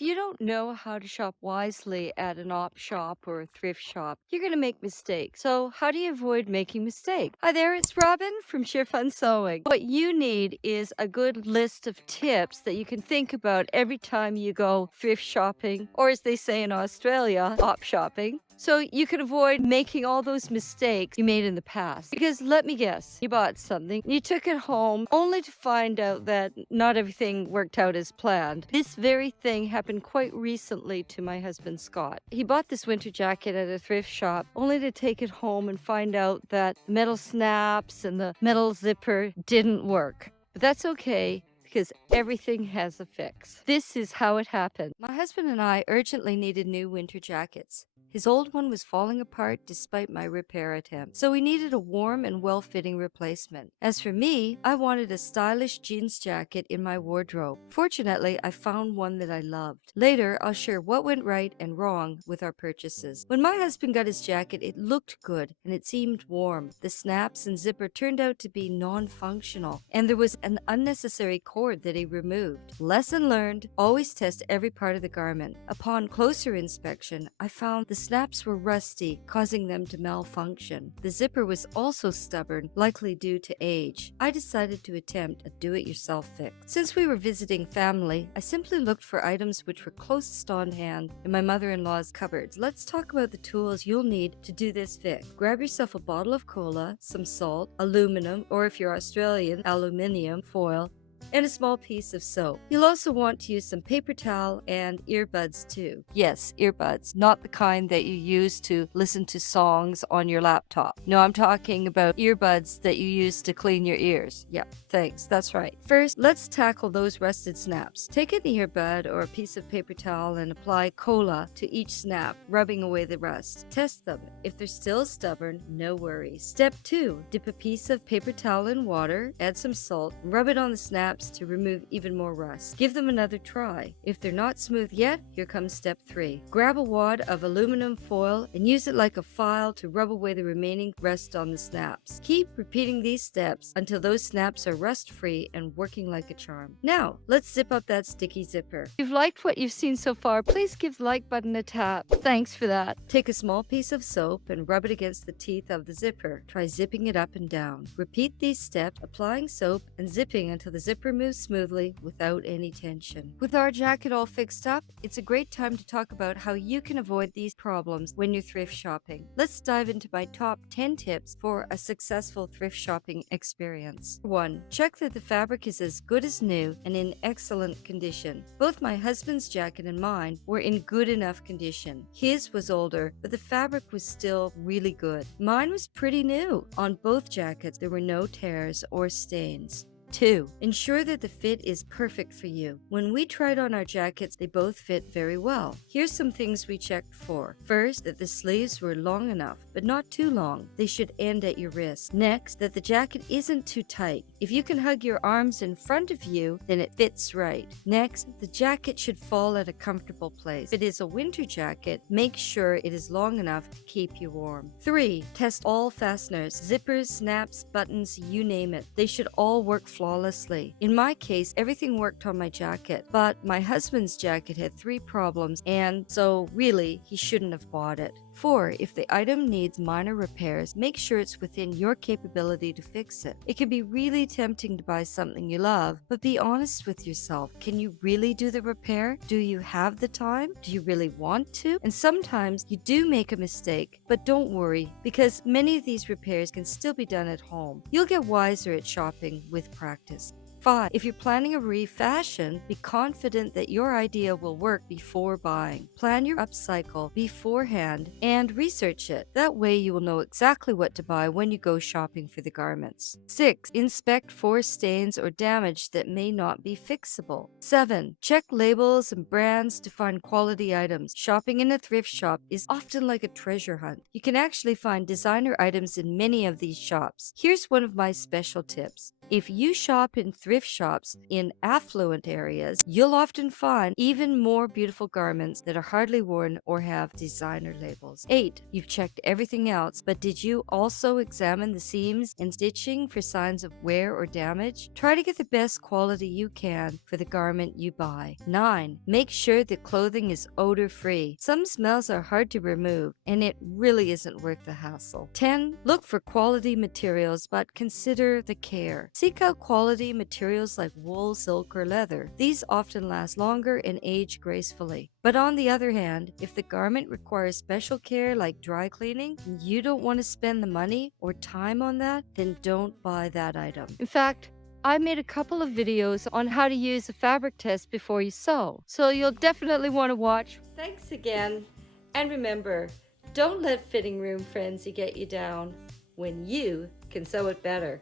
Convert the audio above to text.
If you don't know how to shop wisely at an op shop or a thrift shop, you're going to make mistakes. So, how do you avoid making mistakes? Hi there, it's Robin from Sheer Fun Sewing. What you need is a good list of tips that you can think about every time you go thrift shopping, or as they say in Australia, op shopping. So you can avoid making all those mistakes you made in the past. Because let me guess, you bought something, you took it home only to find out that not everything worked out as planned. This very thing happened quite recently to my husband Scott. He bought this winter jacket at a thrift shop only to take it home and find out that the metal snaps and the metal zipper didn't work. But that's okay, because everything has a fix. This is how it happened. My husband and I urgently needed new winter jackets. His old one was falling apart despite my repair attempt, so we needed a warm and well-fitting replacement. As for me, I wanted a stylish jeans jacket in my wardrobe. Fortunately, I found one that I loved. Later, I'll share what went right and wrong with our purchases. When my husband got his jacket, it looked good and it seemed warm. The snaps and zipper turned out to be non-functional, and there was an unnecessary cord that he removed. Lesson learned: always test every part of the garment. Upon closer inspection, I found the snaps were rusty, causing them to malfunction. The zipper was also stubborn, likely due to age. I decided to attempt a do-it-yourself fix. Since we were visiting family, I simply looked for items which were closest on hand in my mother-in-law's cupboards. Let's talk about the tools you'll need to do this fix. Grab yourself a bottle of cola, some salt, aluminum, or if you're Australian, aluminium foil, and a small piece of soap. You'll also want to use some paper towel and earbuds too. Yes, earbuds, not the kind that you use to listen to songs on your laptop. No, I'm talking about earbuds that you use to clean your ears. Yeah, thanks, that's right. First, let's tackle those rusted snaps. Take an earbud or a piece of paper towel and apply cola to each snap, rubbing away the rust. Test them. If they're still stubborn, no worries. Step 2, dip a piece of paper towel in water, add some salt, and rub it on the snaps to remove even more rust. Give them another try. If they're not smooth yet, here comes step 3. Grab a wad of aluminum foil and use it like a file to rub away the remaining rust on the snaps. Keep repeating these steps until those snaps are rust-free and working like a charm. Now, let's zip up that sticky zipper. If you've liked what you've seen so far, please give the like button a tap. Thanks for that. Take a small piece of soap and rub it against the teeth of the zipper. Try zipping it up and down. Repeat these steps, applying soap and zipping until the zipper moves smoothly without any tension. With our jacket all fixed up, it's a great time to talk about how you can avoid these problems when you're thrift shopping. Let's dive into my top 10 tips for a successful thrift shopping experience. 1. Check that the fabric is as good as new and in excellent condition. Both my husband's jacket and mine were in good enough condition. His was older, but the fabric was still really good. Mine was pretty new. On both jackets, there were no tears or stains. 2. Ensure that the fit is perfect for you. When we tried on our jackets, they both fit very well. Here's some things we checked for. First, that the sleeves were long enough, but not too long. They should end at your wrist. Next, that the jacket isn't too tight. If you can hug your arms in front of you, then it fits right. Next, the jacket should fall at a comfortable place. If it is a winter jacket, make sure it is long enough to keep you warm. 3. Test all fasteners, zippers, snaps, buttons, you name it. They should all work flawlessly. In my case, everything worked on my jacket, but my husband's jacket had 3 problems, and so really, he shouldn't have bought it. 4. If the item needs minor repairs, make sure it's within your capability to fix it. It can be really tempting to buy something you love, but be honest with yourself. Can you really do the repair? Do you have the time? Do you really want to? And sometimes you do make a mistake, but don't worry, because many of these repairs can still be done at home. You'll get wiser at shopping with practice. 5. If you're planning a refashion, be confident that your idea will work before buying. Plan your upcycle beforehand and research it. That way you will know exactly what to buy when you go shopping for the garments. 6. Inspect for stains or damage that may not be fixable. 7. Check labels and brands to find quality items. Shopping in a thrift shop is often like a treasure hunt. You can actually find designer items in many of these shops. Here's one of my special tips. If you shop in thrift shops in affluent areas, you'll often find even more beautiful garments that are hardly worn or have designer labels. 8. You've checked everything else, but did you also examine the seams and stitching for signs of wear or damage? Try to get the best quality you can for the garment you buy. 9. Make sure the clothing is odor-free. Some smells are hard to remove, and it really isn't worth the hassle. 10. Look for quality materials, but consider the care. Seek out quality materials like wool, silk, or leather. These often last longer and age gracefully. But on the other hand, if the garment requires special care like dry cleaning, and you don't want to spend the money or time on that, then don't buy that item. In fact, I made a couple of videos on how to use a fabric test before you sew, so you'll definitely want to watch. Thanks again, and remember, don't let fitting room frenzy get you down when you can sew it better.